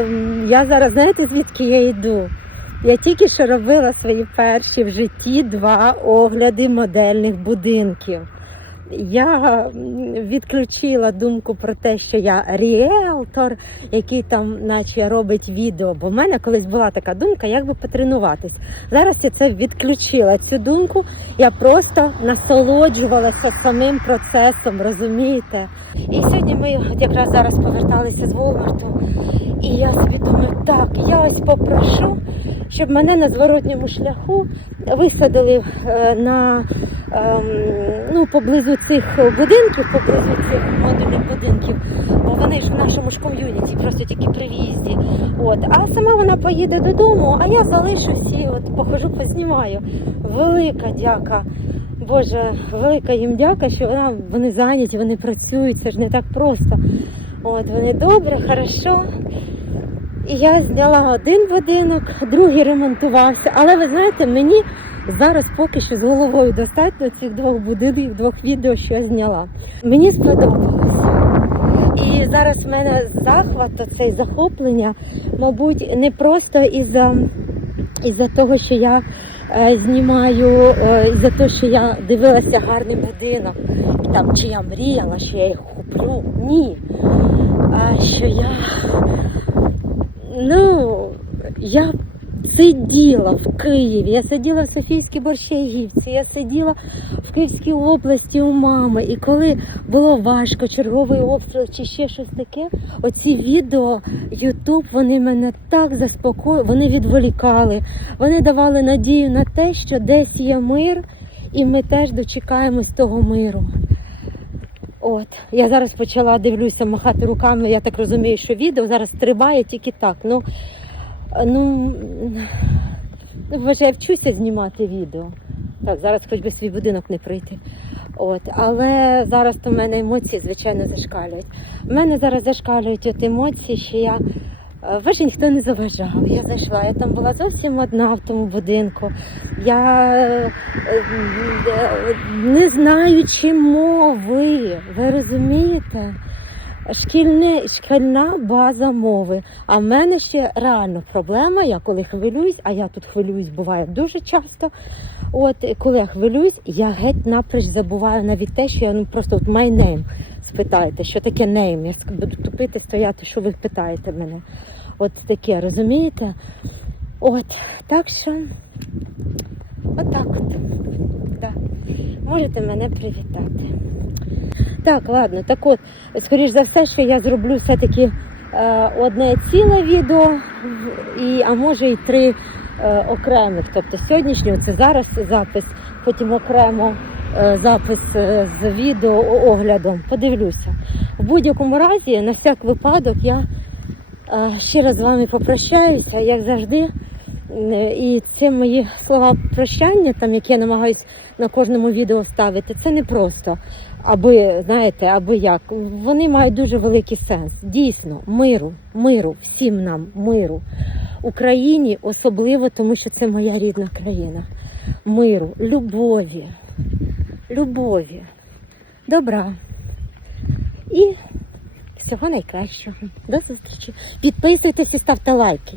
М, Я зараз знаєте, звідки я йду? Я тільки що робила свої перші в житті два огляди модельних будинків. Я відключила думку про те, що я ріелтор, який там, наче робить відео. Бо в мене колись була така думка, як би потренуватись. Зараз я це відключила. Цю думку я просто насолоджувалася самим процесом, розумієте? І сьогодні ми якраз зараз поверталися з Волмарту, і я собі думаю, так, я ось попрошу, щоб мене на зворотньому шляху висадили е, на ем, ну, поблизу цих будинків, поблизу цих модульних будинків. Вони ж в нашому ж ком'юніті, просто тільки при в'їзді. От. А сама вона поїде додому, а я залишусь і от похожу, познімаю. Велика дяка. Боже, велика їм дяка, що вона, вони зайняті, вони працюють, це ж не так просто. От, вони добре, хорошо. Я зняла один будинок, другий ремонтувався. Але ви знаєте, мені зараз поки що з головою достатньо цих двох будинків, двох відео, що я зняла. Мені сподобалося. І зараз в мене захват, цей захоплення, мабуть, не просто із-за із-за того, що я е, знімаю, е, із-за того, що я дивилася гарний будинок, там чи я мріяла, що я їх куплю. Ні. А що я ну, я сиділа в Києві, я сиділа в Софійській Борщагівці, я сиділа в Київській області у мами. І коли було важко, черговий обстріл чи ще щось таке, оці відео Ютуб, вони мене так заспокоювали, вони відволікали, вони давали надію на те, що десь є мир, і ми теж дочекаємось того миру. От, я зараз почала дивлюся, махати руками. Я так розумію, що відео зараз триває тільки так. Ну, ну, вважаю, я вчуся знімати відео. Так, зараз хоч би свій будинок не прийти. От, але зараз то в мене емоції, звичайно, зашкалюють. У мене зараз зашкалюють от емоції, що я. Е, ніхто не заважав. Я зайшла, я там була зовсім одна в тому будинку. Я е, не знаючи мови, ви розумієте? Шкільне, шкільна база мови. А в мене ще реально проблема. Я коли хвилююсь, а я тут хвилююсь, буває дуже часто. От коли я хвилююсь, я геть напроч забуваю навіть те, що я ну просто от my name спитаєте, що таке name. Я буду тупити, стояти, що ви питаєте мене. От таке, розумієте? От, так що, отак от. Да. Можете мене привітати. Так, ладно, так от, скоріш за все, що я зроблю все-таки е, одне ціле відео, і, а може і три е, окремих. Тобто сьогоднішнього це зараз запис, потім окремо запис е, з відео оглядом. Подивлюся. В будь-якому разі, на всяк випадок, я е, ще раз з вами попрощаюся, як завжди. Е, І це мої слова прощання, там, які я намагаюсь на кожному відео ставити, це не просто аби, знаєте, аби як. Вони мають дуже великий сенс. Дійсно, миру, миру, всім нам миру. Україні особливо, тому що це моя рідна країна. Миру, любові, любові, добра. І всього найкращого. До зустрічі. Підписуйтесь і ставте лайки.